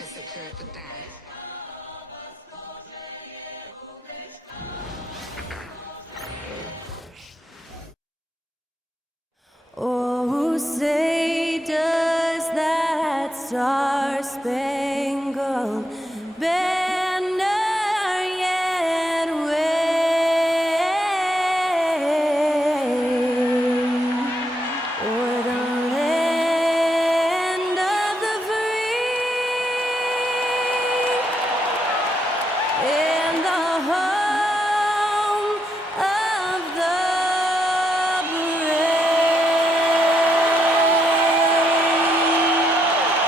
has occurred with that. Oh, say does that star-spangled banner yet wave o'er the land of the free and the home of the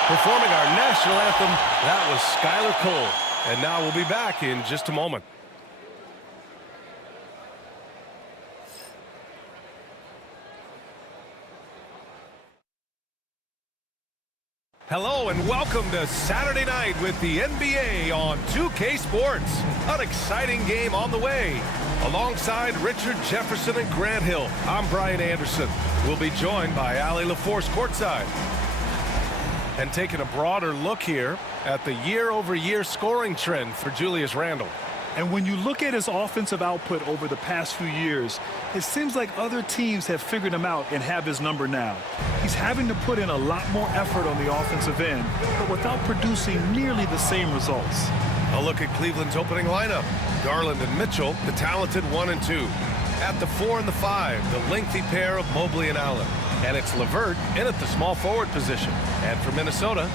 Performing our national anthem, that was Skylar Cole. And now we'll be back in just a moment. Hello and welcome to Saturday night with the NBA on 2K Sports. An exciting game on the way. Alongside Richard Jefferson and Grant Hill, I'm Brian Anderson. We'll be joined by Allie LaForce courtside. And taking a broader look here at the year-over-year scoring trend for Julius Randle. And when you look at his offensive output over the past few years, it seems like other teams have figured him out and have his number now. He's having to put in a lot more effort on the offensive end, but without producing nearly the same results. A look at Cleveland's opening lineup. Garland and Mitchell, the talented 1 and 2. At the 4 and the 5, the lengthy pair of Mobley and Allen. And it's LeVert in at the small forward position. And for Minnesota,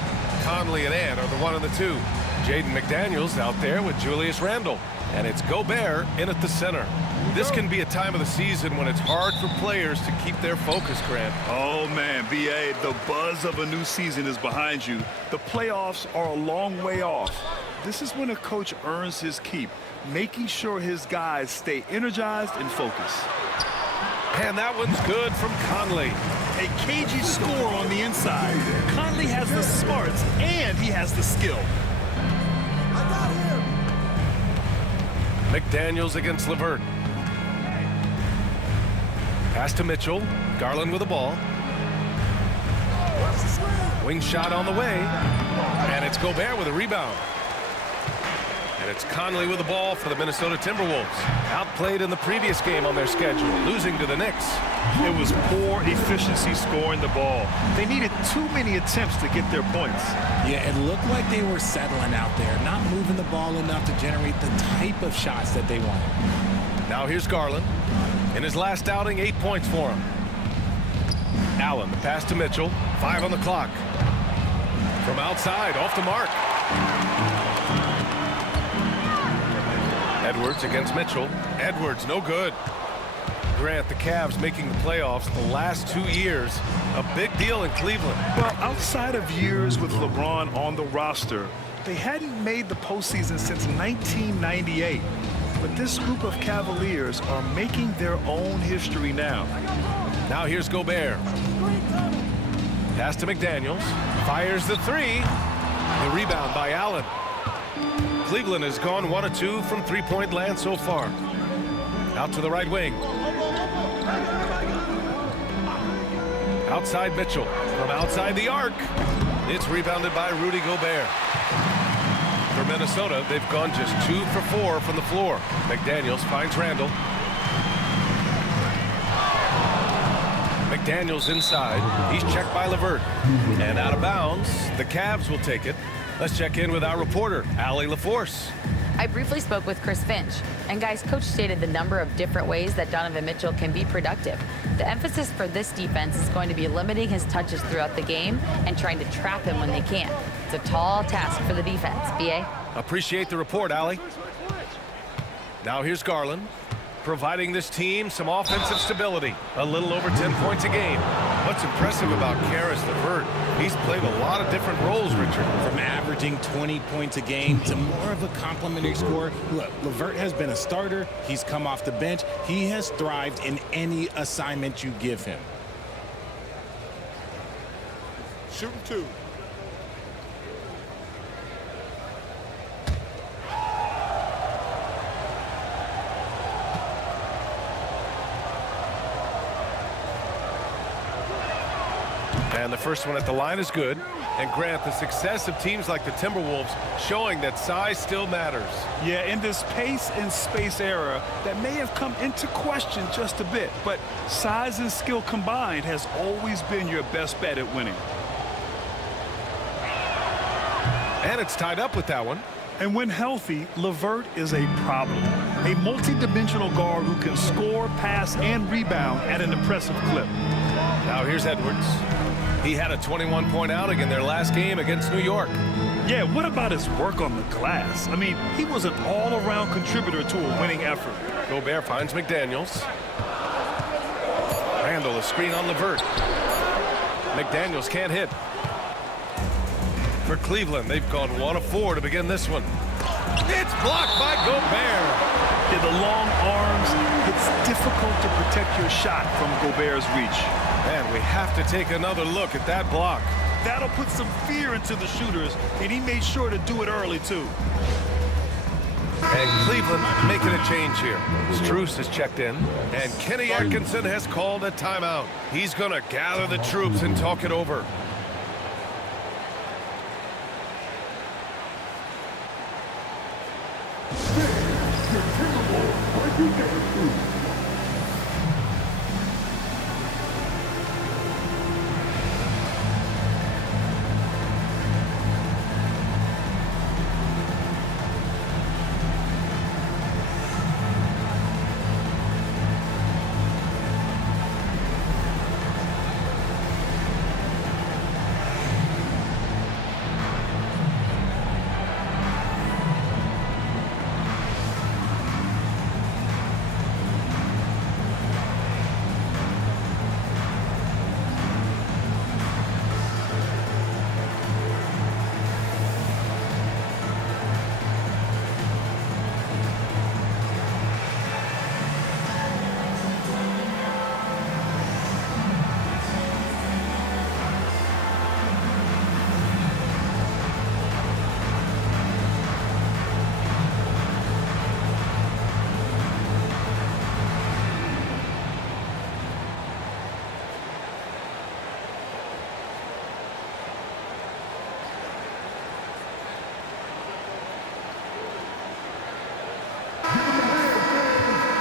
Conley and Ant are the 1 and the 2. Jaden McDaniels out there with Julius Randle. And it's Gobert in at the center. This can be a time of the season when it's hard for players to keep their focus, Grant. Oh, man, B.A., the buzz of a new season is behind you. The playoffs are a long way off. This is when a coach earns his keep, making sure his guys stay energized and focused. And that one's good from Conley. A cagey score on the inside. Conley has the smarts and he has the skill. McDaniels against LeVert. Pass to Mitchell. Garland with the ball. Wing shot on the way. And it's Gobert with a rebound. And it's Conley with the ball for the Minnesota Timberwolves. Outplayed in the previous game on their schedule, losing to the Knicks. It was poor efficiency scoring the ball. They needed too many attempts to get their points. Yeah, it looked like they were settling out there, not moving the ball enough to generate the type of shots that they wanted. Now here's Garland. In his last outing, 8 points for him. Allen, the pass to Mitchell. 5 on the clock. From outside, off the mark. Edwards against Mitchell. Edwards, no good. Grant, the Cavs making the playoffs the last 2 years. A big deal in Cleveland. Well, outside of years with LeBron on the roster, they hadn't made the postseason since 1998. But this group of Cavaliers are making their own history now. Now here's Gobert. Pass to McDaniels. Fires the 3. The rebound by Allen. Cleveland has gone 1 of 2 from three-point land so far. Out to the right wing. Outside Mitchell. From outside the arc. It's rebounded by Rudy Gobert. For Minnesota, they've gone just 2 for 4 from the floor. McDaniels finds Randle. McDaniels inside. He's checked by LeVert. And out of bounds, the Cavs will take it. Let's check in with our reporter, Allie LaForce. I briefly spoke with Chris Finch, and guys, coach stated the number of different ways that Donovan Mitchell can be productive. The emphasis for this defense is going to be limiting his touches throughout the game and trying to trap him when they can. It's a tall task for the defense. B.A.? Appreciate the report, Allie. Now here's Garland, providing this team some offensive stability. A little over 10 points a game. What's impressive about Karis LeVert, he's played a lot of different roles, Richard. From averaging 20 points a game to more of a complimentary scorer. Look, LeVert has been a starter. He's come off the bench. He has thrived in any assignment you give him. Shooting 2. And the first one at the line is good. And Grant, the success of teams like the Timberwolves showing that size still matters. Yeah, in this pace and space era, that may have come into question just a bit, but size and skill combined has always been your best bet at winning. And it's tied up with that one. And when healthy, LeVert is a problem. A multi-dimensional guard who can score, pass, and rebound at an impressive clip. Now here's Edwards. He had a 21-point outing in their last game against New York. Yeah, what about his work on the glass? I mean, he was an all-around contributor to a winning effort. Gobert finds McDaniels. Randall, a screen on LeVert. McDaniels can't hit. For Cleveland, they've gone 1 of 4 to begin this one. It's blocked by Gobert. Yeah, the long arms, it's difficult to protect your shot from Gobert's reach. And we have to take another look at that block. That'll put some fear into the shooters, and he made sure to do it early, too. And Cleveland making a change here. Strus has checked in, and Kenny Atkinson has called a timeout. He's going to gather the troops and talk it over.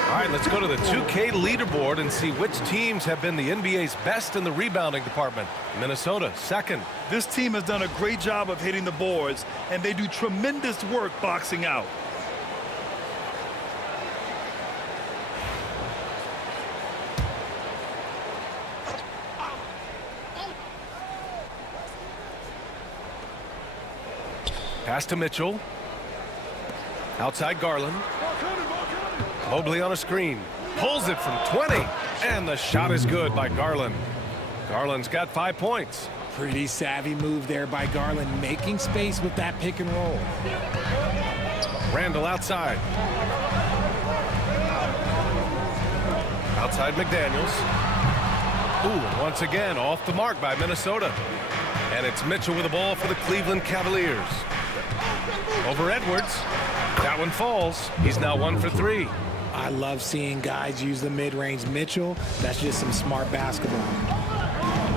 All right, let's go to the 2K leaderboard and see which teams have been the NBA's best in the rebounding department. Minnesota, second. This team has done a great job of hitting the boards, and they do tremendous work boxing out. Pass to Mitchell. Outside Garland. Mobley on a screen. Pulls it from 20. And the shot is good by Garland. Garland's got 5 points. Pretty savvy move there by Garland, making space with that pick and roll. Randall outside. Outside McDaniels. Ooh, and once again off the mark by Minnesota. And it's Mitchell with the ball for the Cleveland Cavaliers. Over Edwards. That one falls. He's now 1 for 3. I love seeing guys use the mid-range. Mitchell, that's just some smart basketball.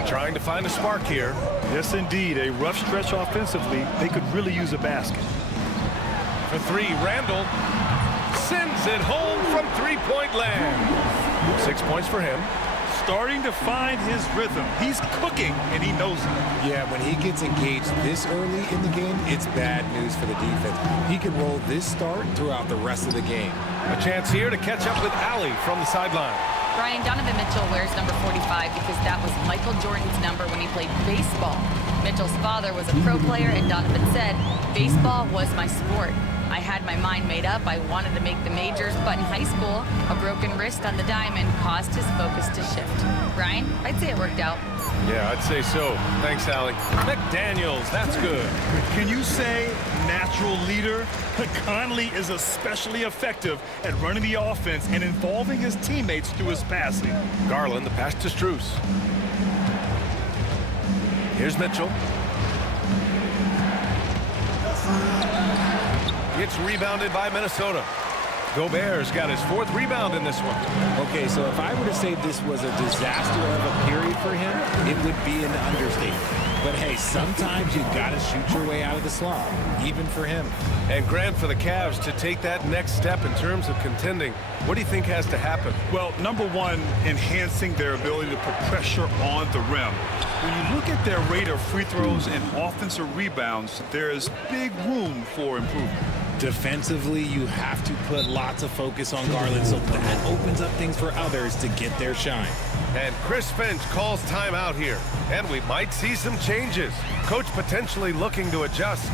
Trying to find a spark here. Yes, indeed. A rough stretch offensively. They could really use a basket. For 3, Randall sends it home from three-point land. 6 points for him. Starting to find his rhythm. He's cooking, and he knows it. Yeah, when he gets engaged this early in the game, it's bad news for the defense. He can roll this start throughout the rest of the game. A chance here to catch up with Allie from the sideline. Brian, Donovan Mitchell wears number 45 because that was Michael Jordan's number when he played baseball. Mitchell's father was a pro player, and Donovan said, "Baseball was my sport. I had my mind made up. I wanted to make the majors, but in high school, a broken wrist on the diamond caused his focus to shift." Brian, I'd say it worked out. Yeah, I'd say so. Thanks, Allie. McDaniels, that's good. Can you say natural leader? Conley is especially effective at running the offense and involving his teammates through his passing. Garland, the pass to Strus. Here's Mitchell. It's rebounded by Minnesota. Gobert's got his 4th rebound in this one. Okay, so if I were to say this was a disaster of a period for him, it would be an understatement. But hey, sometimes you got to shoot your way out of the slump, even for him. And Grant, for the Cavs to take that next step in terms of contending, what do you think has to happen? Well, number one, enhancing their ability to put pressure on the rim. When you look at their rate of free throws and offensive rebounds, there is big room for improvement. Defensively, you have to put lots of focus on Garland, so that opens up things for others to get their shine. And Chris Finch calls timeout here. And we might see some changes. Coach potentially looking to adjust.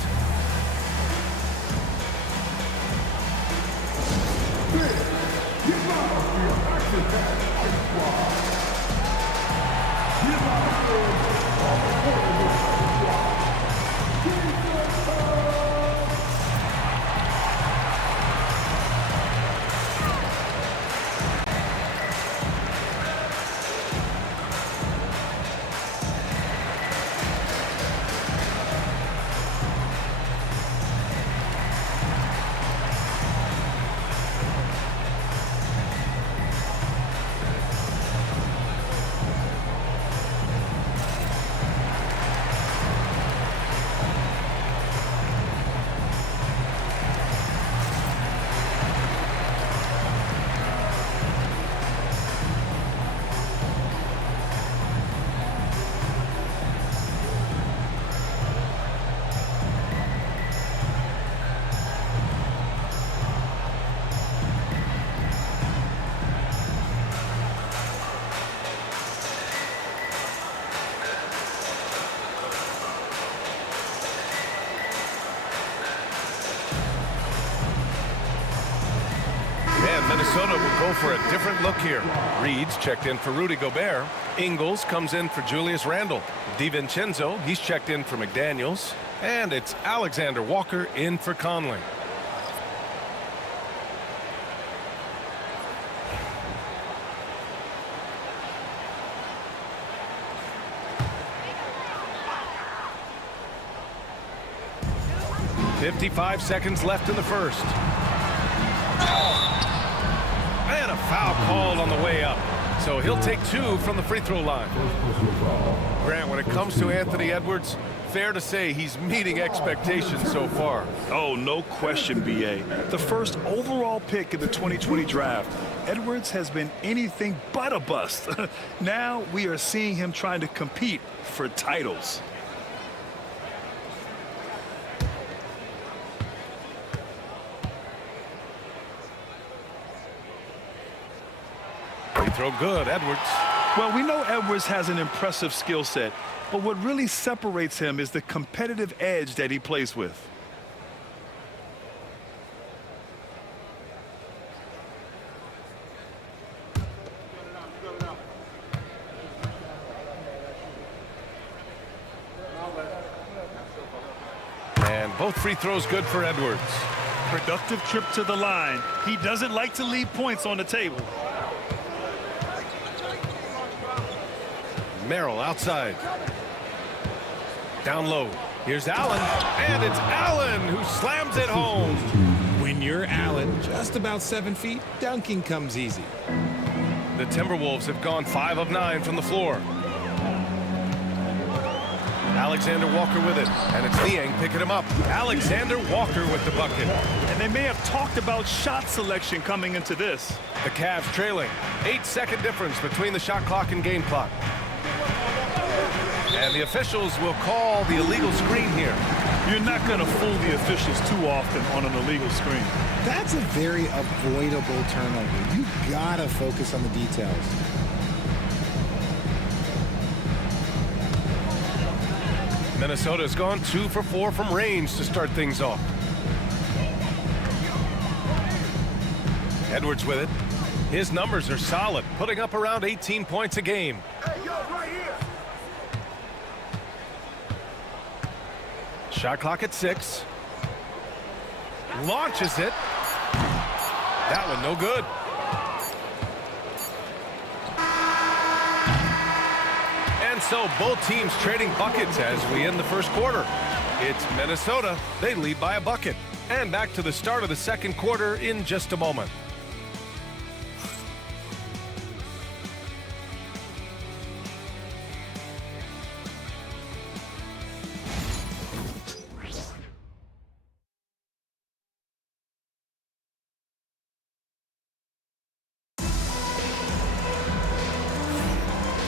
Minnesota will go for a different look here. Reed's checked in for Rudy Gobert. Ingles comes in for Julius Randle. DiVincenzo, he's checked in for McDaniels. And it's Alexander Walker in for Conley. "55 seconds left in the first. And a foul called on the way up. So he'll take 2 from the free throw line. Grant, when it comes to Anthony Edwards, fair to say he's meeting expectations so far. Oh, no question, B.A. The first overall pick in the 2020 draft, Edwards has been anything but a bust. Now we are seeing him trying to compete for titles. Free throw good, Edwards. Well, we know Edwards has an impressive skill set, but what really separates him is the competitive edge that he plays with. And both free throws good for Edwards. Productive trip to the line. He doesn't like to leave points on the table. Merrill outside. Down low. Here's Allen. And it's Allen who slams it home. When you're Allen, just about 7 feet, dunking comes easy. The Timberwolves have gone 5 of 9 from the floor. Alexander Walker with it. And it's Niang picking him up. Alexander Walker with the bucket. And they may have talked about shot selection coming into this. The Cavs trailing. 8-second difference between the shot clock and game clock. And the officials will call the illegal screen here. You're not going to fool the officials too often on an illegal screen. That's a very avoidable turnover. You gotta focus on the details. Minnesota's gone 2 for 4 from range to start things off. Edwards with it. His numbers are solid, putting up around 18 points a game. Shot clock at 6. Launches it. That one no good. And so both teams trading buckets as we end the first quarter. It's Minnesota. They lead by a bucket. And back to the start of the second quarter in just a moment.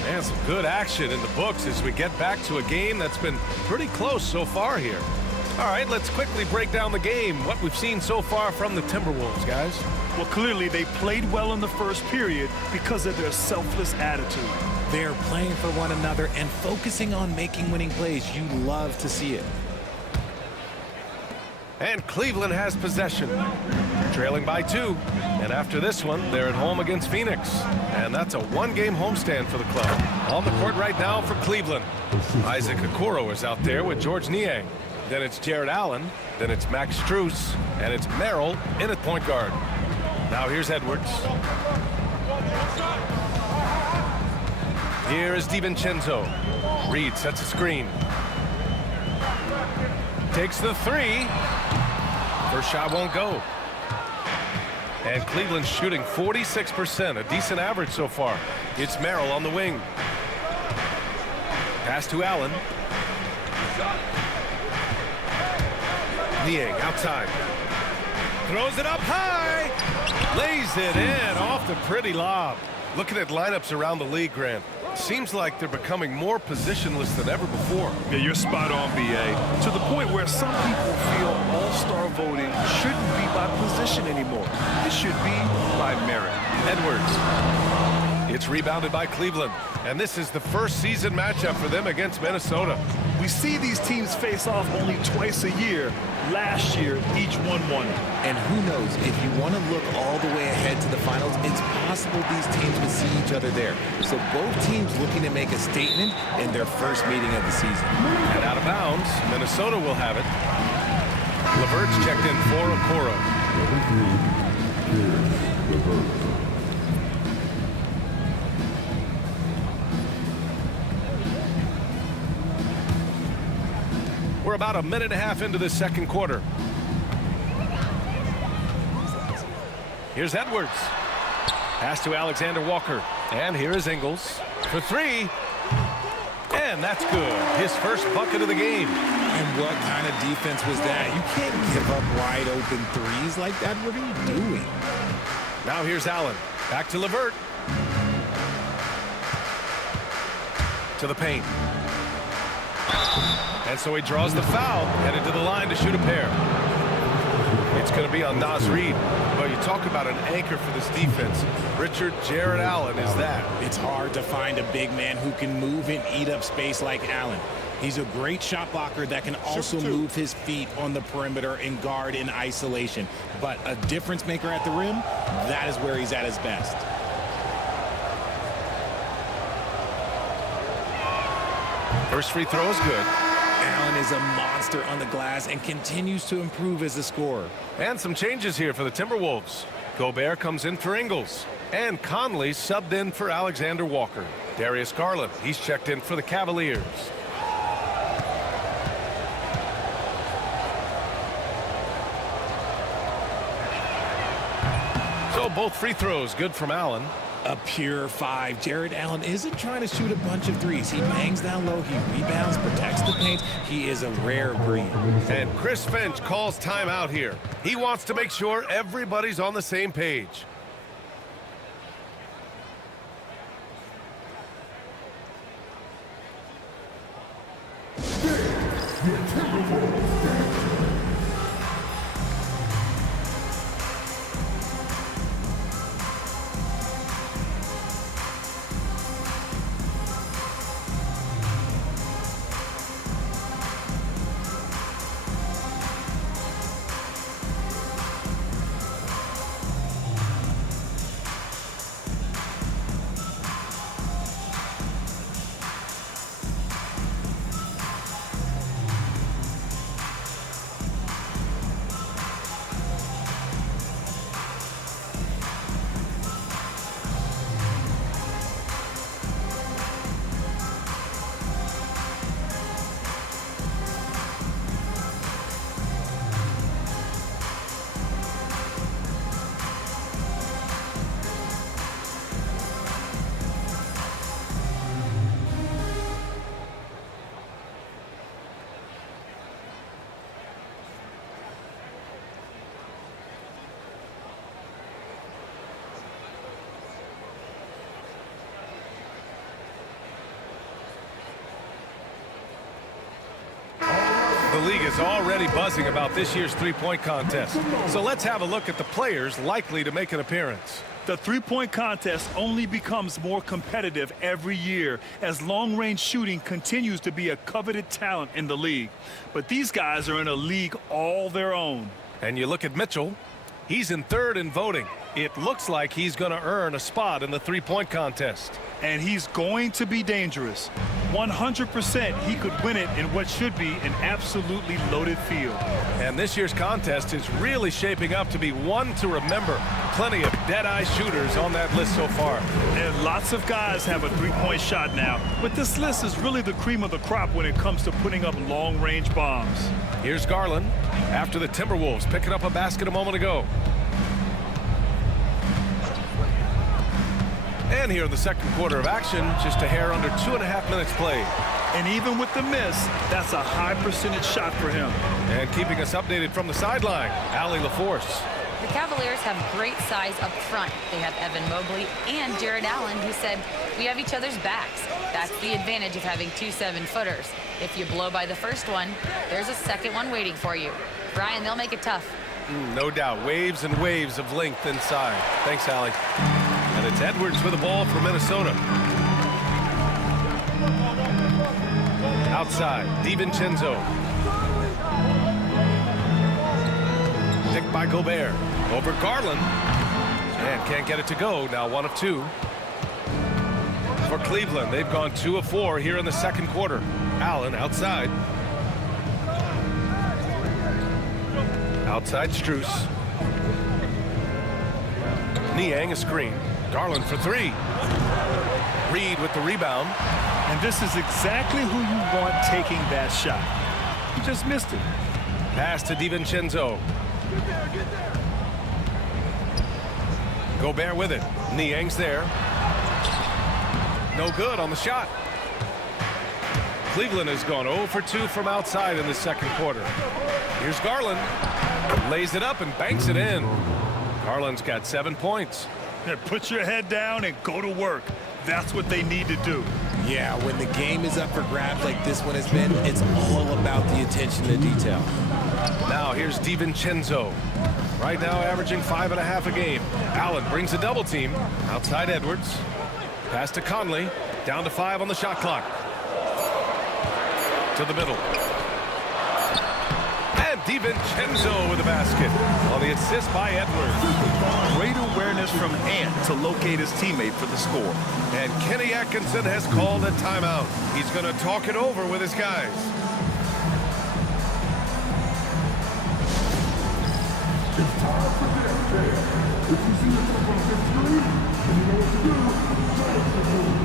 And some good action in the books as we get back to a game that's been pretty close so far here. All right, let's quickly break down the game, what we've seen so far from the Timberwolves, guys. Well, clearly they played well in the first period because of their selfless attitude. They're playing for one another and focusing on making winning plays. You love to see it. And Cleveland has possession, trailing by 2. And after this one, they're at home against Phoenix. And that's a one-game homestand for the club. On the court right now for Cleveland, Isaac Okoro is out there with George Niang. Then it's Jared Allen. Then it's Max Strus. And it's Merrill in at point guard. Now here's Edwards. Here is DiVincenzo. Reed sets a screen. Takes the 3. First shot won't go. And Cleveland's shooting 46%, a decent average so far. It's Merrill on the wing. Pass to Allen. Niang outside. Throws it up high. Lays it in off the pretty lob. Looking at lineups around the league, Grant. Seems like they're becoming more positionless than ever before. Yeah, you're spot on, BA. To the point where some people feel all-star voting shouldn't be by position anymore. It should be by merit. Edwards. It's rebounded by Cleveland. And this is the first season matchup for them against Minnesota. We see these teams face off only twice a year. Last year, each one won. And who knows, if you want to look all the way ahead to the finals, it's possible these teams will see each other there. So both teams looking to make a statement in their first meeting of the season. And out of bounds, Minnesota will have it. LeVert's checked in for Okoro. We're about a minute and a half into the second quarter. Here's Edwards. Pass to Alexander Walker. And here is Ingles for 3. And that's good. His first bucket of the game. And what kind of defense was that? You can't give up wide open threes like that. What are you doing? Now here's Allen. Back to LeVert. To the paint. And so he draws the foul, headed to the line to shoot a pair. It's going to be on Naz Reid. But you talk about an anchor for this defense. Richard Jared Allen is that. It's hard to find a big man who can move and eat up space like Allen. He's a great shot blocker that can also move his feet on the perimeter and guard in isolation. But a difference maker at the rim, that is where he's at his best. First free throw is good. Allen is a monster on the glass and continues to improve as a scorer. And some changes here for the Timberwolves. Gobert comes in for Ingles. And Conley subbed in for Alexander Walker. Darius Garland, he's checked in for the Cavaliers. So both free throws good from Allen. A pure 5. Jared Allen isn't trying to shoot a bunch of threes. He bangs down low, he rebounds, protects the paint. He is a rare breed. And Chris Finch calls timeout here. He wants to make sure everybody's on the same page. The league is already buzzing about this year's three-point contest. So let's have a look at the players likely to make an appearance. The three-point contest only becomes more competitive every year as long-range shooting continues to be a coveted talent in the league. But these guys are in a league all their own. And you look at Mitchell, he's in third in voting. It looks like he's going to earn a spot in the three-point contest. And he's going to be dangerous. 100% he could win it in what should be an absolutely loaded field. And this year's contest is really shaping up to be one to remember. Plenty of dead-eye shooters on that list so far. And lots of guys have a three-point shot now. But this list is really the cream of the crop when it comes to putting up long-range bombs. Here's Garland after the Timberwolves picking up a basket a moment ago. And here in the second quarter of action, just a hair under 2.5 minutes played. And even with the miss, that's a high percentage shot for him. And keeping us updated from the sideline, Allie LaForce. The Cavaliers have great size up front. They have Evan Mobley and Jared Allen, who said, "We have each other's backs." That's the advantage of having 2 7-footers. If you blow by the first one, there's a second one waiting for you. Brian, they'll make it tough. No doubt, waves and waves of length inside. Thanks, Allie. And it's Edwards with the ball for Minnesota. Outside, DiVincenzo. Picked by Gobert. Over Garland. And can't get it to go. Now 1 of 2. For Cleveland, they've gone 2 of 4 here in the second quarter. Allen outside. Outside Strus. Niang a screen. Garland for 3. Reed with the rebound. And this is exactly who you want taking that shot. He just missed it. Pass to DiVincenzo. Gobert with it. Niang's there. No good on the shot. Cleveland has gone 0 for 2 from outside in the second quarter. Here's Garland. Lays it up and banks it in. Garland's got 7 points. Put your head down and go to work. That's what they need to do. Yeah, when the game is up for grabs like this one has been, it's all about the attention to detail. Now here's DiVincenzo. Right now averaging 5.5 a game. Allen brings a double team. Outside Edwards. Pass to Conley. Down to 5 on the shot clock. To the middle. And DiVincenzo with a basket on the assist by Edwards. Great awareness from Ant to locate his teammate for the score. And Kenny Atkinson has called a timeout. He's going to talk it over with his guys. It's time for the update. If you see the top of the screen, then you know what to do. Try to move.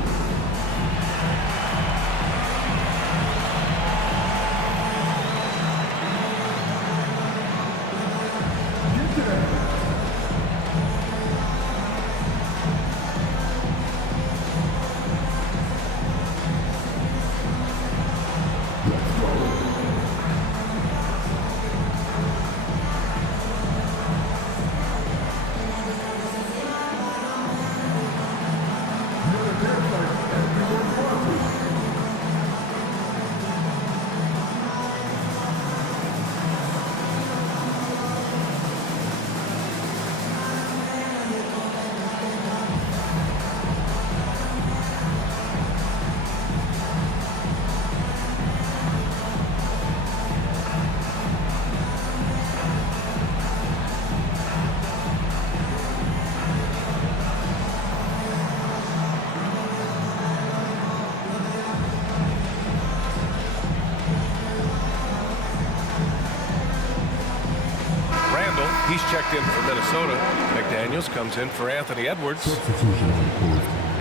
He's checked in for Minnesota. McDaniels comes in for Anthony Edwards.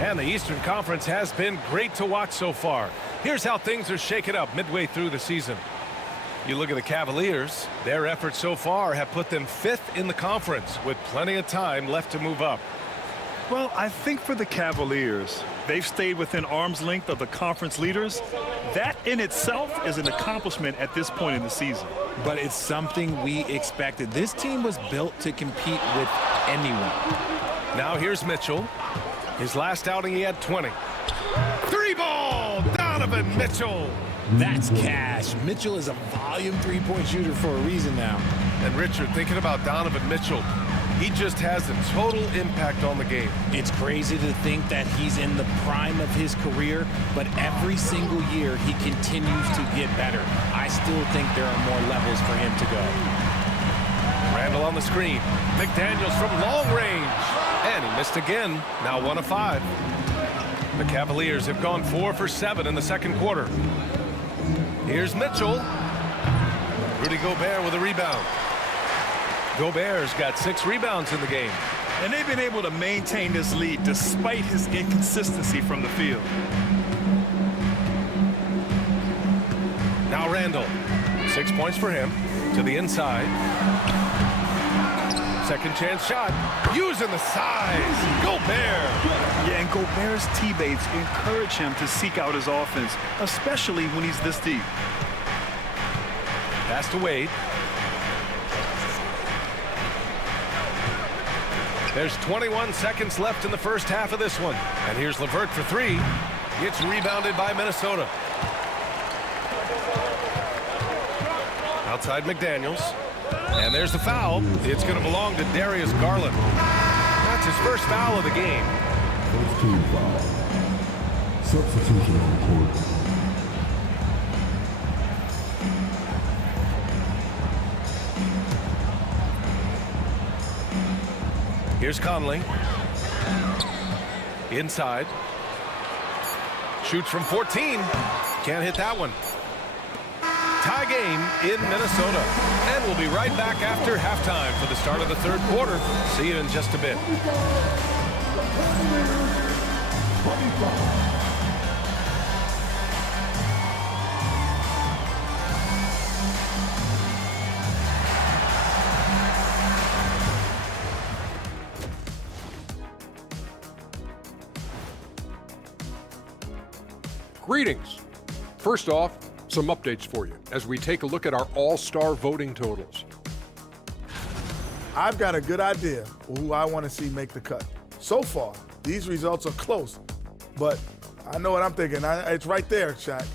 And the Eastern Conference has been great to watch so far. Here's how things are shaken up midway through the season. You look at the Cavaliers. Their efforts so far have put them 5th in the conference with plenty of time left to move up. Well, I think for the Cavaliers, they've stayed within arm's length of the conference leaders. That in itself is an accomplishment at this point in the season. But it's something we expected. This team was built to compete with anyone. Now here's Mitchell. His last outing he had 20. 3-ball! Donovan Mitchell That's cash. Mitchell is a volume three-point shooter for a reason now. And Richard, thinking about Donovan Mitchell, he just has a total impact on the game. It's crazy to think that he's in the prime of his career, but every single year he continues to get better. I still think there are more levels for him to go. Randall on the screen. McDaniels from long range. And he missed again. Now 1 of 5. The Cavaliers have gone 4 for 7 in the second quarter. Here's Mitchell. Rudy Gobert with a rebound. Gobert's got 6 rebounds in the game. And they've been able to maintain this lead despite his inconsistency from the field. Now Randall. 6 points for him. To the inside. Second chance shot. Using the size. Gobert. Yeah, and Gobert's teammates encourage him to seek out his offense, especially when he's this deep. Pass to Wade. There's 21 seconds left in the first half of this one. And here's LeVert for 3. It's rebounded by Minnesota. Outside McDaniels. And there's the foul. It's going to belong to Darius Garland. That's his first foul of the game. First team foul. Substitution on the court. Here's Conley. Inside. Shoots from 14. Can't hit that one. Tie game in Minnesota. And we'll be right back after halftime for the start of the third quarter. See you in just a bit. Greetings. First off, some updates for you as we take a look at our all-star voting totals. I've got a good idea of who I want to see make the cut. So far, these results are close, but I know what I'm thinking. It's right there, Shaq.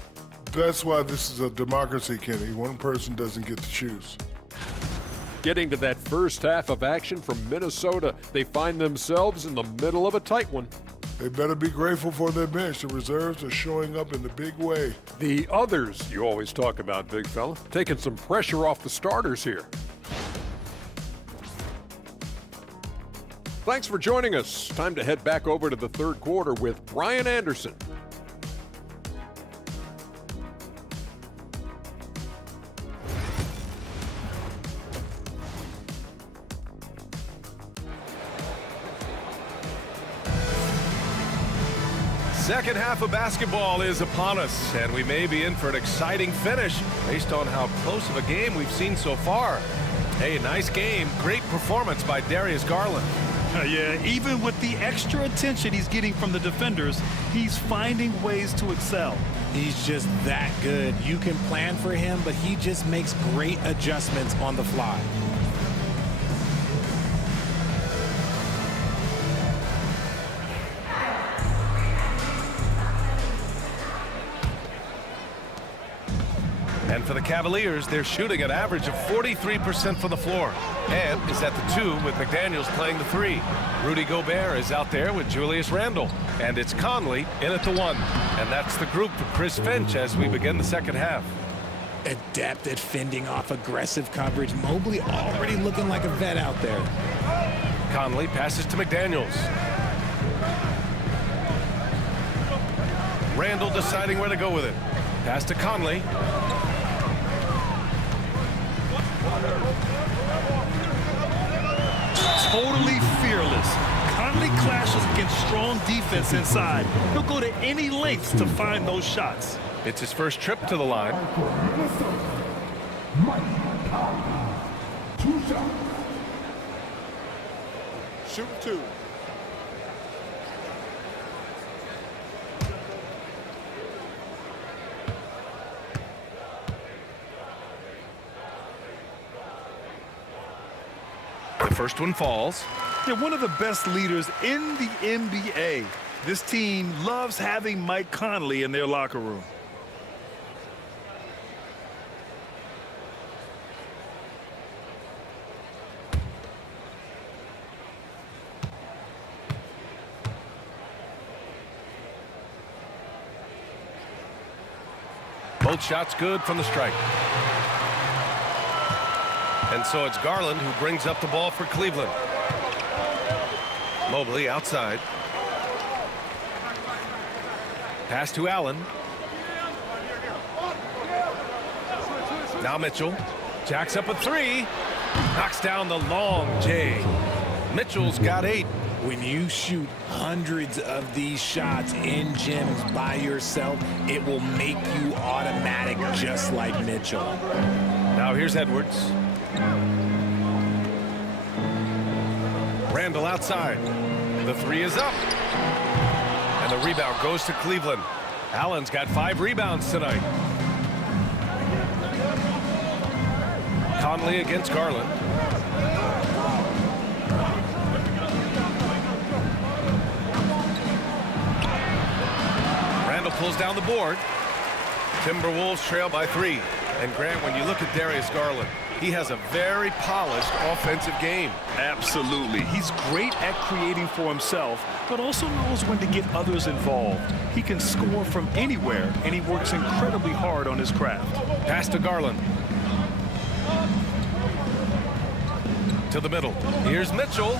That's why this is a democracy, Kenny. One person doesn't get to choose. Getting to that first half of action from Minnesota, they find themselves in the middle of a tight one. They better be grateful for their bench. The reserves are showing up in a big way. The others you always talk about, big fella, taking some pressure off the starters here. Thanks for joining us. Time to head back over to the third quarter with Brian Anderson. Second half of basketball is upon us, and we may be in for an exciting finish based on how close of a game we've seen so far. Hey, nice game. Great performance by Darius Garland. Yeah, even with the extra attention he's getting from the defenders, he's finding ways to excel. He's just that good. You can plan for him, but he just makes great adjustments on the fly. And for the Cavaliers, they're shooting an average of 43% from the floor. And is at the 2 with McDaniels playing the 3. Rudy Gobert is out there with Julius Randle. And it's Conley in at the 1. And that's the group for Chris Finch as we begin the second half. Adept at fending off aggressive coverage. Mobley already looking like a vet out there. Conley passes to McDaniels. Randle deciding where to go with it. Pass to Conley. Totally fearless. Conley clashes against strong defense inside. He'll go to any lengths to find those shots. It's his first trip to the line. Mike Conley. 2 shots. Shoot 2. The first one falls. They're one of the best leaders in the NBA. This team loves having Mike Conley in their locker room. Both shots good from the strike. And so it's Garland who brings up the ball for Cleveland. Mobley outside. Pass to Allen. Now Mitchell jacks up a three. Knocks down the long J. Mitchell's got 8. When you shoot hundreds of these shots in gyms by yourself, it will make you automatic just like Mitchell. Now here's Edwards. Randall outside. The 3 is up. And the rebound goes to Cleveland. Allen's got 5 rebounds tonight. Conley against Garland. Randall pulls down the board. Timberwolves trail by 3. And Grant, when you look at Darius Garland, he has a very polished offensive game. Absolutely. He's great at creating for himself, but also knows when to get others involved. He can score from anywhere, and he works incredibly hard on his craft. Pass to Garland. To the middle. Here's Mitchell.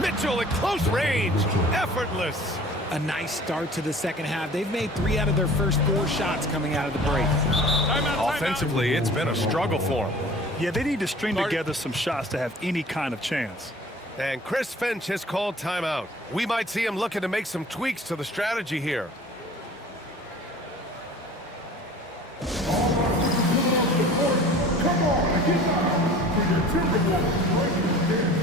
Mitchell at close range. Effortless. A nice start to the second half. They've made 3 out of their first 4 shots coming out of the break. Offensively, it's been a struggle for him. Yeah, they need to string together some shots to have any kind of chance. And Chris Finch has called timeout. We might see him looking to make some tweaks to the strategy here. Come on, get down for your Timberwolves breaking the game.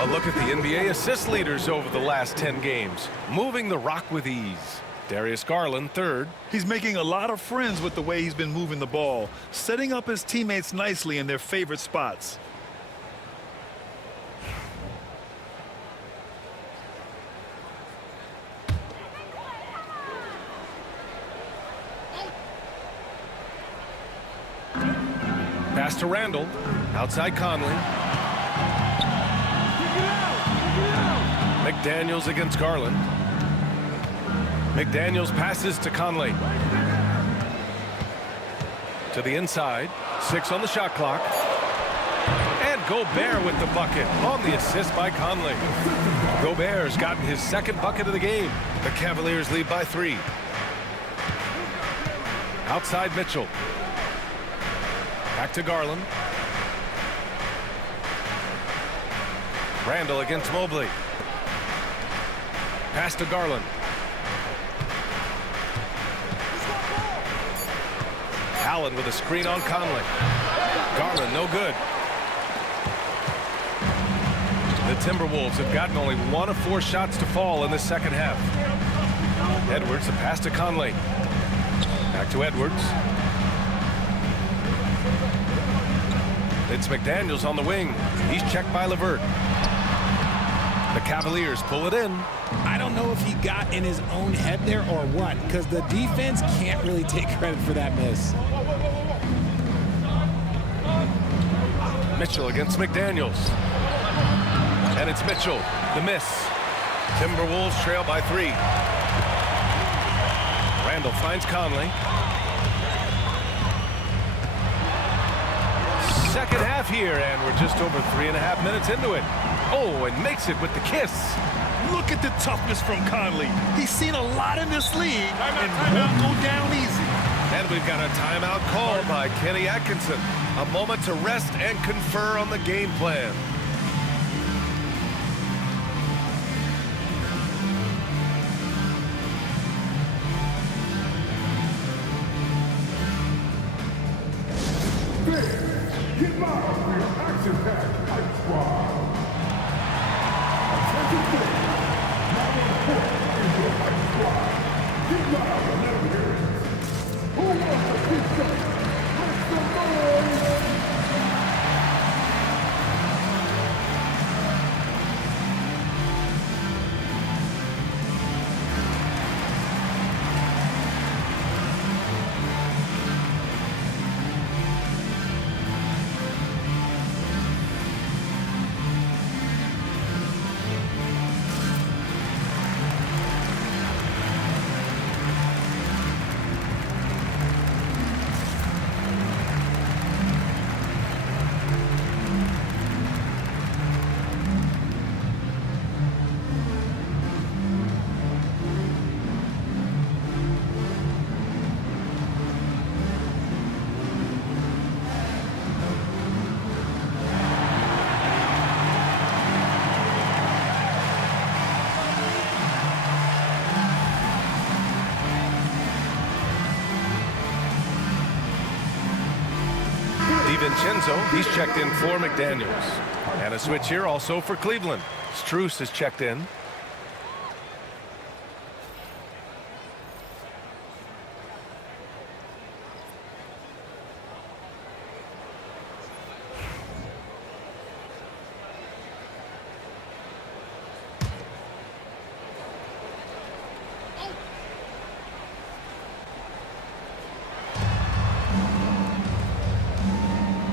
A look at the NBA assist leaders over the last 10 games. Moving the rock with ease. Darius Garland, 3rd. He's making a lot of friends with the way he's been moving the ball, setting up his teammates nicely in their favorite spots. Pass to Randall. Outside Conley. McDaniels against Garland. McDaniels passes to Conley. To the inside. 6 on the shot clock. And Gobert with the bucket on the assist by Conley. Gobert's gotten his 2nd bucket of the game. The Cavaliers lead by 3. Outside Mitchell. Back to Garland. Randall against Mobley. Pass to Garland. Allen with a screen on Conley. Garland no good. The Timberwolves have gotten only 1 of 4 shots to fall in the second half. Edwards, a pass to Conley. Back to Edwards. It's McDaniels on the wing. He's checked by LeVert. The Cavaliers pull it in. I don't know if he got in his own head there or what, because the defense can't really take credit for that miss. Mitchell against McDaniels. And it's Mitchell, the miss. Timberwolves trail by 3. Randall finds Conley. second half here, and we're just over 3.5 minutes into it. Oh, and makes it with the kiss. Look at the toughness from Conley. He's seen a lot in this league and won't go down easy. And we've got a timeout called by Kenny Atkinson. A moment to rest and confer on the game plan. Get live for your action-packed hype squad. Attention fans, now on court is your hype squad. Get live and let them hear it. Who wants to keep going? Make some noise! DiVincenzo, he's checked in for McDaniels. And a switch here also for Cleveland. Strus has checked in.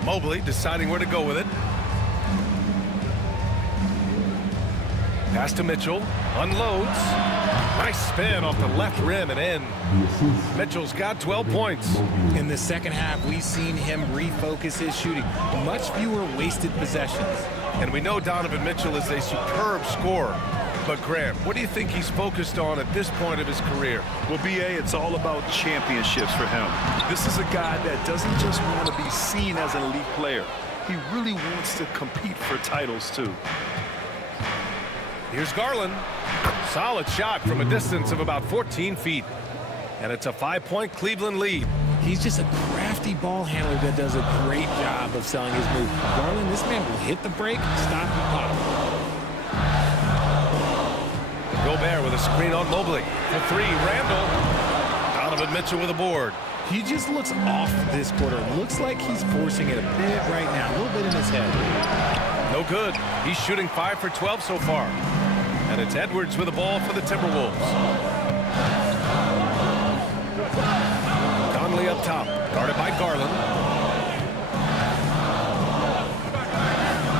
Mobley deciding where to go with it. Pass to Mitchell. Unloads. Nice spin off the left rim and in. Mitchell's got 12 points. In the second half, we've seen him refocus his shooting. Much fewer wasted possessions. And we know Donovan Mitchell is a superb scorer. But Graham, what do you think he's focused on at this point of his career? Well, B.A., it's all about championships for him. This is a guy that doesn't just want to be seen as an elite player. He really wants to compete for titles, too. Here's Garland. Solid shot from a distance of about 14 feet. And it's a 5-point Cleveland lead. He's just a crafty ball handler that does a great job of selling his move. Garland, this man will hit the break, stop, and pop. Gobert with a screen on Mobley. For three, Randall. Donovan Mitchell with a board. He just looks off this quarter. Looks like he's forcing it a bit right now. A little bit in his head. No good. He's shooting 5 for 12 so far. And it's Edwards with the ball for the Timberwolves. Conley up top. Guarded by Garland.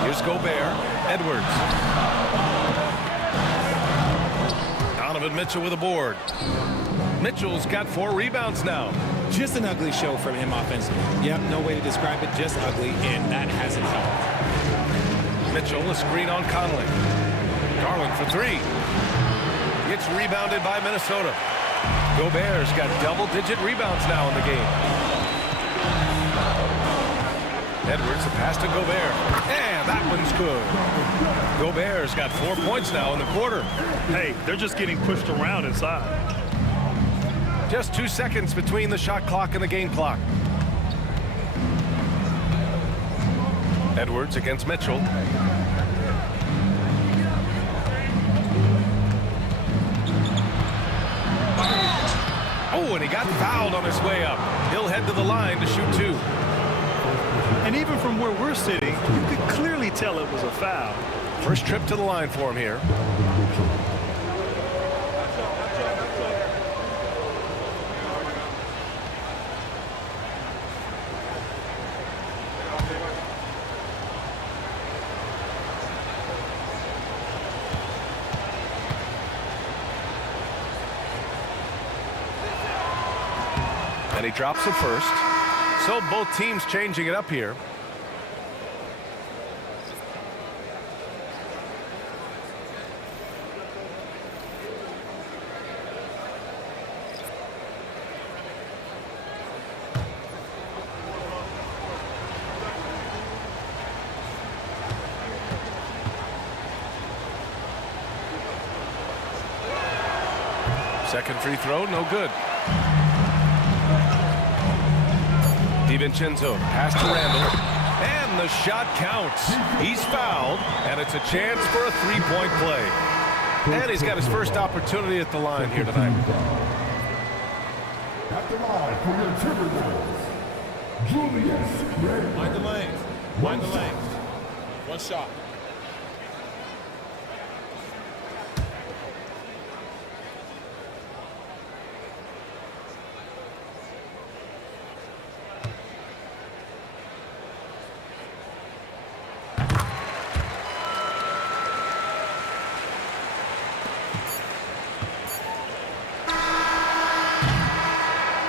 Here's Gobert. Edwards. Donovan Mitchell with a board. Mitchell's got 4 rebounds now. Just an ugly show from him offensively. Yep, no way to describe it, just ugly, and that hasn't helped. Mitchell, a screen on Conley. Garland for 3. It's rebounded by Minnesota. Gobert's got double-digit rebounds now in the game. Edwards, a pass to Gobert. And that one's good. Gobert's got 4 points now in the quarter. Hey, they're just getting pushed around inside. Just 2 seconds between the shot clock and the game clock. Edwards against Mitchell. Oh, and he got fouled on his way up. He'll head to the line to shoot 2. And even from where we're sitting, you could clearly tell it was a foul. First trip to the line for him here. And he drops the first. So both teams changing it up here. Second free throw, no good. DiVincenzo, pass to Randall, and the shot counts. He's fouled, and it's a chance for a three-point play. And he's got his first opportunity at the line here tonight. At the line for your Timberwolves, Julius Randle. Mind the lanes. Mind the lanes. One shot.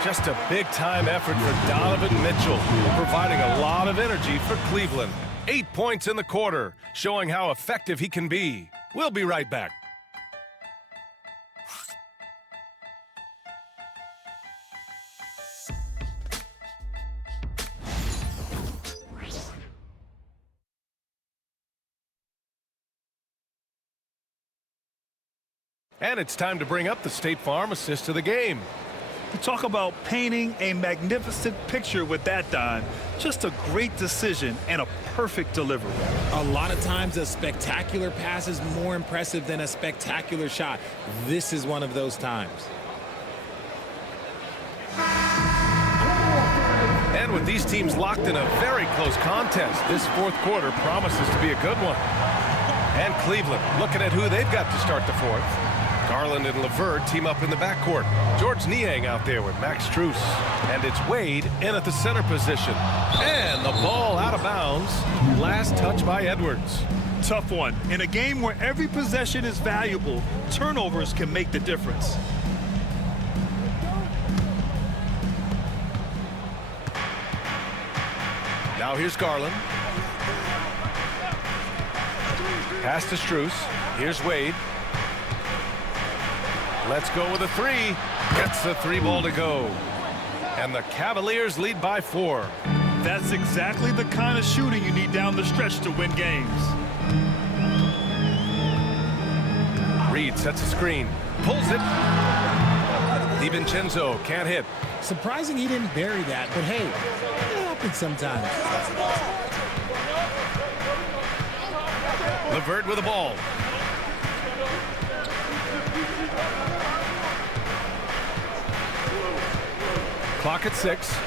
Just a big-time effort for Donovan Mitchell, providing a lot of energy for Cleveland. 8 points in the quarter, showing how effective he can be. We'll be right back. And it's time to bring up the State Farm assist of the game. You talk about painting a magnificent picture with that, Don. Just a great decision and a perfect delivery. A lot of times a spectacular pass is more impressive than a spectacular shot. This is one of those times. And with these teams locked in a very close contest, this fourth quarter promises to be a good one. And Cleveland looking at who they've got to start the fourth. Garland and LeVert team up in the backcourt. George Niang out there with Max Strus. And it's Wade in at the center position. And the ball out of bounds. Last touch by Edwards. Tough one. In a game where every possession is valuable, turnovers can make the difference. Now here's Garland. Pass to Strus. Here's Wade. Let's go with a three. Gets the three ball to go. And the Cavaliers lead by 4. That's exactly the kind of shooting you need down the stretch to win games. Reed sets a screen. Pulls it. DiVincenzo can't hit. Surprising he didn't bury that, but hey, it happens sometimes. LeVert with the ball. Clock at 6.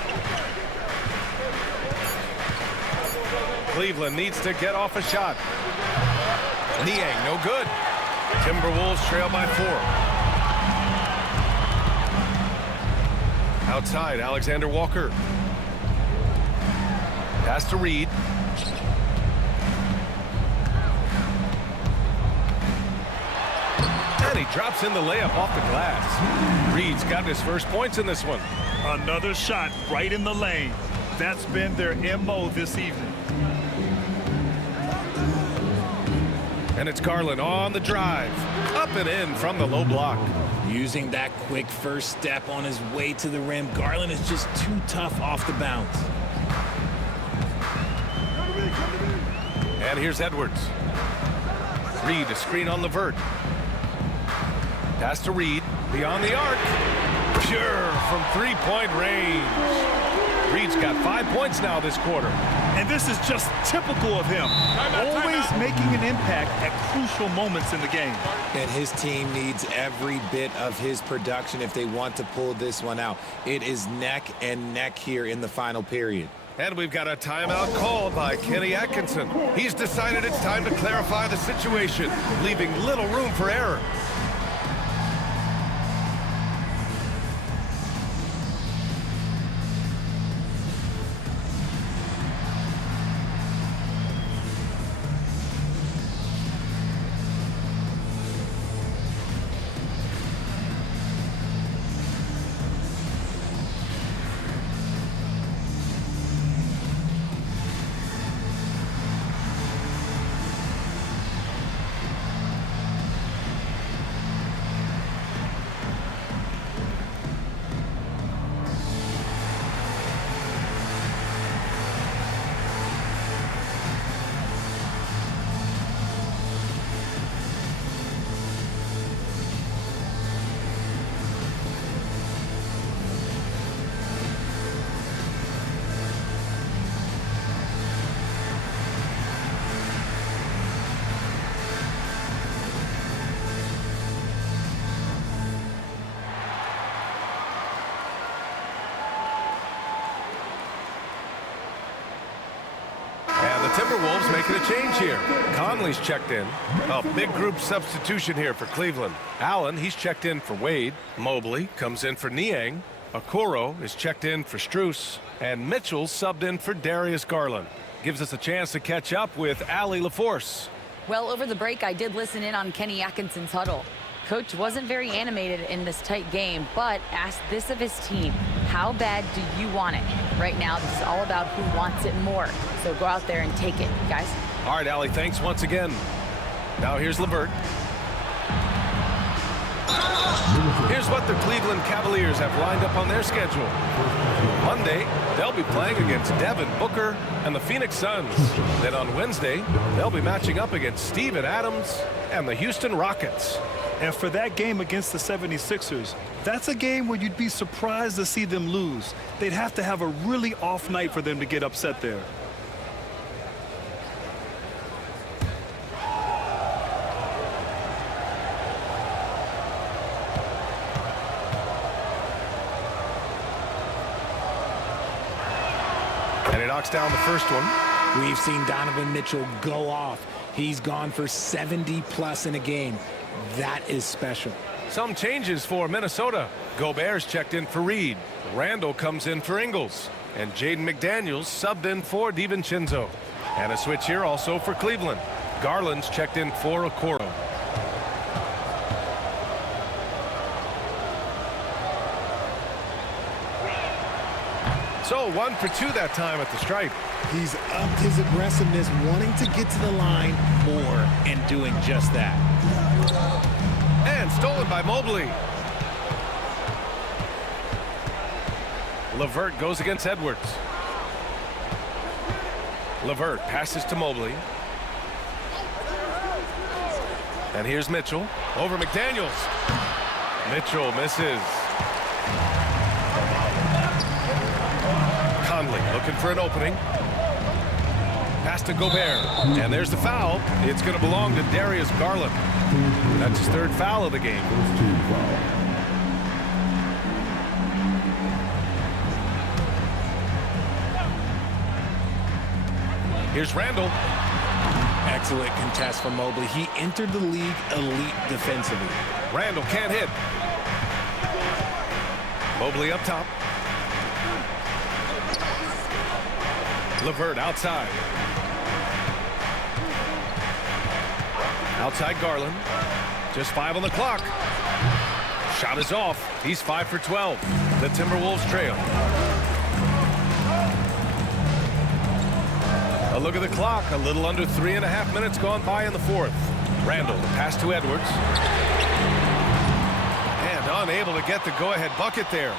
Cleveland needs to get off a shot. Niang, no good. Timberwolves trail by 4. Outside, Alexander Walker. Pass to Reed. And he drops in the layup off the glass. Reed's got his first points in this one. Another shot right in the lane. That's been their MO this evening. And it's Garland on the drive. Up and in from the low block. Using that quick first step on his way to the rim, Garland is just too tough off the bounce. And here's Edwards. Reed, a screen on LeVert. Pass to Reed, beyond the arc. Pure from three-point range. Reed's got 5 points now this quarter. And this is just typical of him. Always making an impact at crucial moments in the game. And his team needs every bit of his production if they want to pull this one out. It is neck and neck here in the final period. And we've got a timeout called by Kenny Atkinson. He's decided it's time to clarify the situation, leaving little room for error. Timberwolves making a change here. Conley's checked in. A big group substitution here for Cleveland. Allen, he's checked in for Wade. Mobley comes in for Niang. Okoro is checked in for Strus. And Mitchell subbed in for Darius Garland. Gives us a chance to catch up with Allie LaForce. Well, over the break, I did listen in on Kenny Atkinson's huddle. Coach wasn't very animated in this tight game, but asked this of his team: how bad do you want it? Right now, this is all about who wants it more. So go out there and take it, guys. All right, Allie, thanks once again. Now here's LeVert. Here's what the Cleveland Cavaliers have lined up on their schedule. Monday, they'll be playing against Devin Booker and the Phoenix Suns. Then on Wednesday, they'll be matching up against Steven Adams and the Houston Rockets. And for that game against the 76ers, that's a game where you'd be surprised to see them lose. They'd have to have a really off night for them to get upset there. And he knocks down the first one. We've seen Donovan Mitchell go off. He's gone for 70+ in a game. That is special. Some changes for Minnesota. Gobert's checked in for Reed. Randall comes in for Ingles. And Jaden McDaniels subbed in for DiVincenzo. And a switch here also for Cleveland. Garland's checked in for Okoro. So 1 for 2 that time at the stripe. He's upped his aggressiveness, wanting to get to the line more and doing just that. And stolen by Mobley. LeVert goes against Edwards. LeVert passes to Mobley. And here's Mitchell over McDaniels. Mitchell misses. Conley looking for an opening. Pass to Gobert. And there's the foul. It's going to belong to Darius Garland. That's his third foul of the game. Here's Randall. Excellent contest from Mobley. He entered the league elite defensively. Randall can't hit. Mobley up top. LeVert outside. Outside Garland. Just 5 on the clock. Shot is off. He's 5 for 12. The Timberwolves trail. A look at the clock. A little under 3.5 minutes gone by in the fourth. Randall, pass to Edwards. And unable to get the go-ahead bucket there.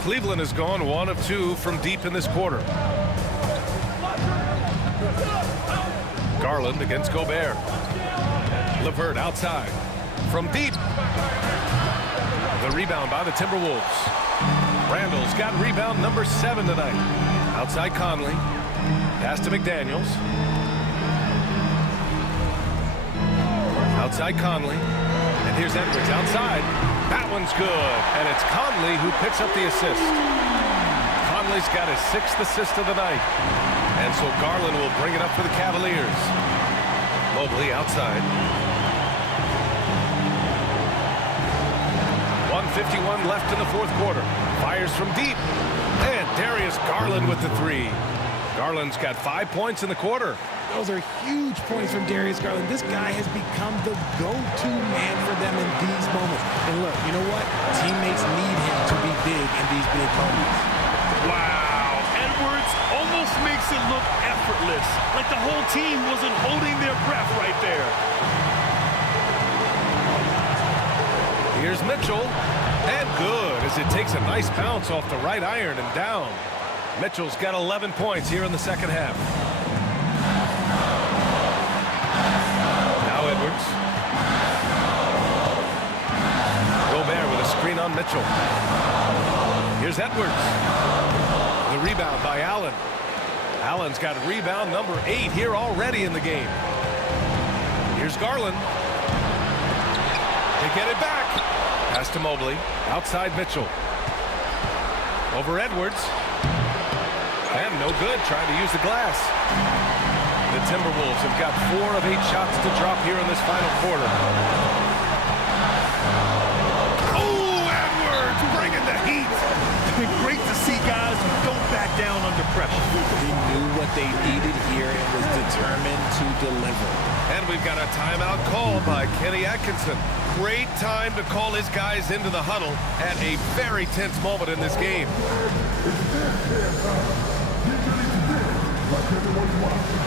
Cleveland has gone 1 of 2 from deep in this quarter. Garland against Gobert. LeVert outside. From deep. The rebound by the Timberwolves. Randall's got rebound number 7 tonight. Outside Conley. Pass to McDaniels. Outside Conley. And here's Edwards outside. That one's good. And it's Conley who picks up the assist. Conley's got his 6th assist of the night. And so Garland will bring it up for the Cavaliers. Mobley outside. 1:51 left in the fourth quarter. Fires from deep. And Darius Garland with the 3. Garland's got 5 points in the quarter. Those are huge points from Darius Garland. This guy has become the go-to man for them in these moments. And look, you know what? Teammates need him to be big in these big moments. Wow. Edwards almost makes it look effortless, like the whole team wasn't holding their breath right there. Here's Mitchell. And good, as it takes a nice bounce off the right iron and down. Mitchell's got 11 points here in the second half. Now Edwards. Gobert with a screen on Mitchell. Here's Edwards. The rebound by Allen. Allen's got rebound number 8 here already in the game. Here's Garland. They get it back. Pass to Mobley. Outside Mitchell. Over Edwards. And no good, trying to use the glass. The Timberwolves have got 4 of 8 shots to drop here in this final quarter. Oh, Edwards bringing the heat. Great to see guys who don't back down under pressure. They knew what they needed here and was determined to deliver. And we've got a timeout called by Kenny Atkinson. Great time to call his guys into the huddle at a very tense moment in this game. Like everyone's watching.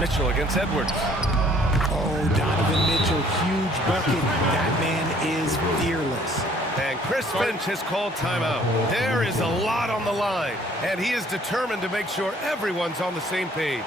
Mitchell against Edwards. Oh, Donovan Mitchell, huge bucket. That man is fearless. And Chris Finch has called timeout. There is a lot on the line, and he is determined to make sure everyone's on the same page.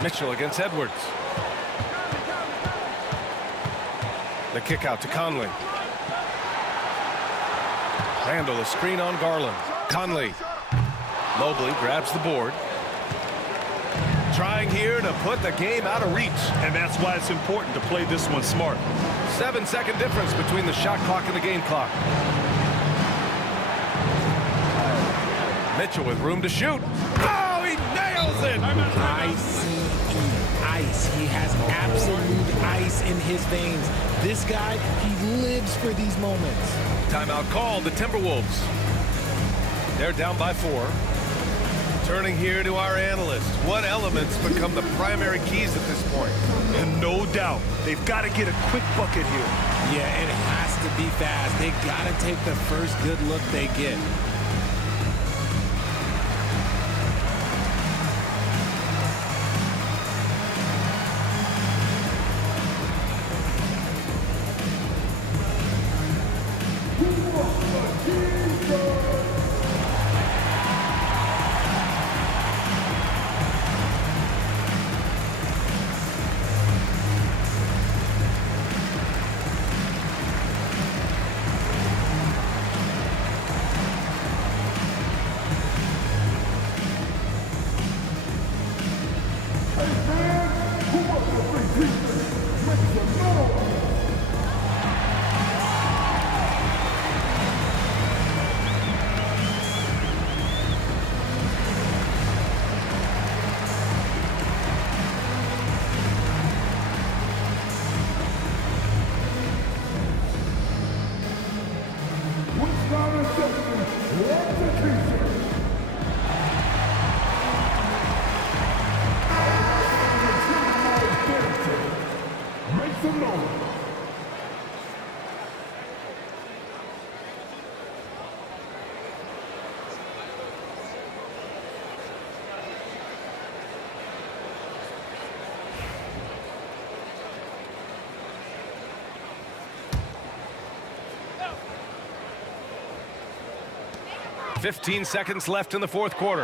Mitchell against Edwards. The kick out to Conley. Randall, a screen on Garland. Conley. Mobley grabs the board. Trying here to put the game out of reach. And that's why it's important to play this one smart. 7-second difference between the shot clock and the game clock. Mitchell with room to shoot. Oh, he nails it! Ice. He has absolute ice in his veins. This guy, he lives for these moments. Timeout called, the Timberwolves. They're down by 4. Turning here to our analysts, what elements become the primary keys at this point? And no doubt, they've got to get a quick bucket here. Yeah, it has to be fast. They got to take the first good look they get. Make some noise. 15 seconds left in the fourth quarter.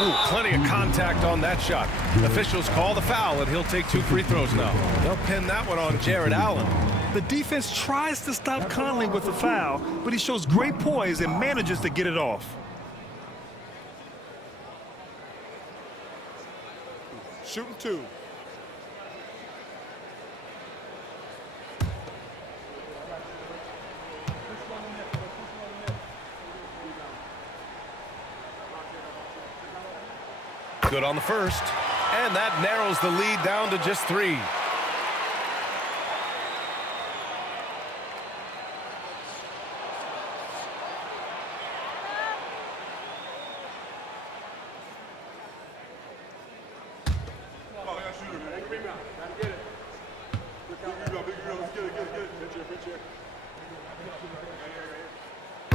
Ooh, plenty of contact on that shot. Officials call the foul, and he'll take 2 free throws now. They'll pin that one on Jared Allen. The defense tries to stop Conley with the foul, but he shows great poise and manages to get it off. Shooting 2. Good on the first, and that narrows the lead down to just 3.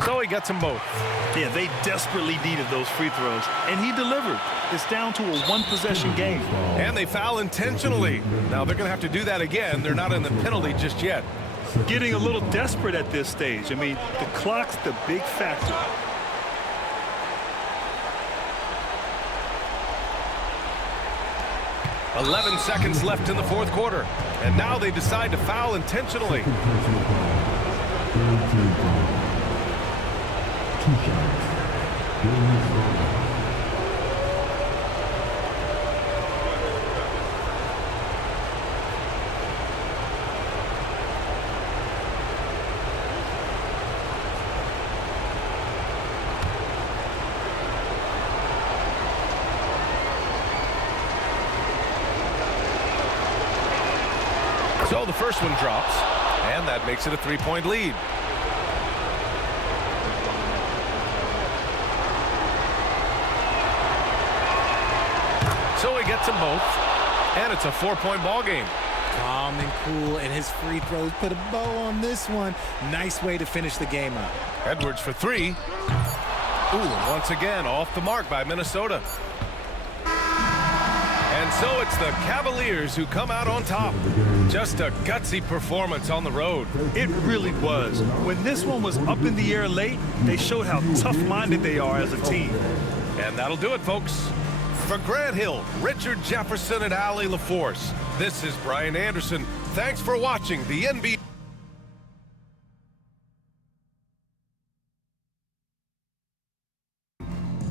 So he gets them both. Yeah, they desperately needed those free throws, and he delivered. It's down to a one-possession game. And they foul intentionally. Now they're going to have to do that again. They're not in the penalty just yet. Getting a little desperate at this stage. I mean, the clock's the big factor. "11 seconds left in the fourth quarter, and now they decide to foul intentionally. 2 shots. So the first one drops, and that makes it a 3-point lead. So he gets them both, and it's a 4-point ball game. Calm and cool, and his free throws put a bow on this one. Nice way to finish the game up. Edwards for 3. Ooh, and once again off the mark by Minnesota. And so it's the Cavaliers who come out on top. Just a gutsy performance on the road. It really was. When this one was up in the air late, they showed how tough-minded they are as a team. And that'll do it, folks. For Grant Hill, Richard Jefferson, and Allie LaForce, this is Brian Anderson. Thanks for watching the NBA.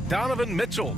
Donovan Mitchell,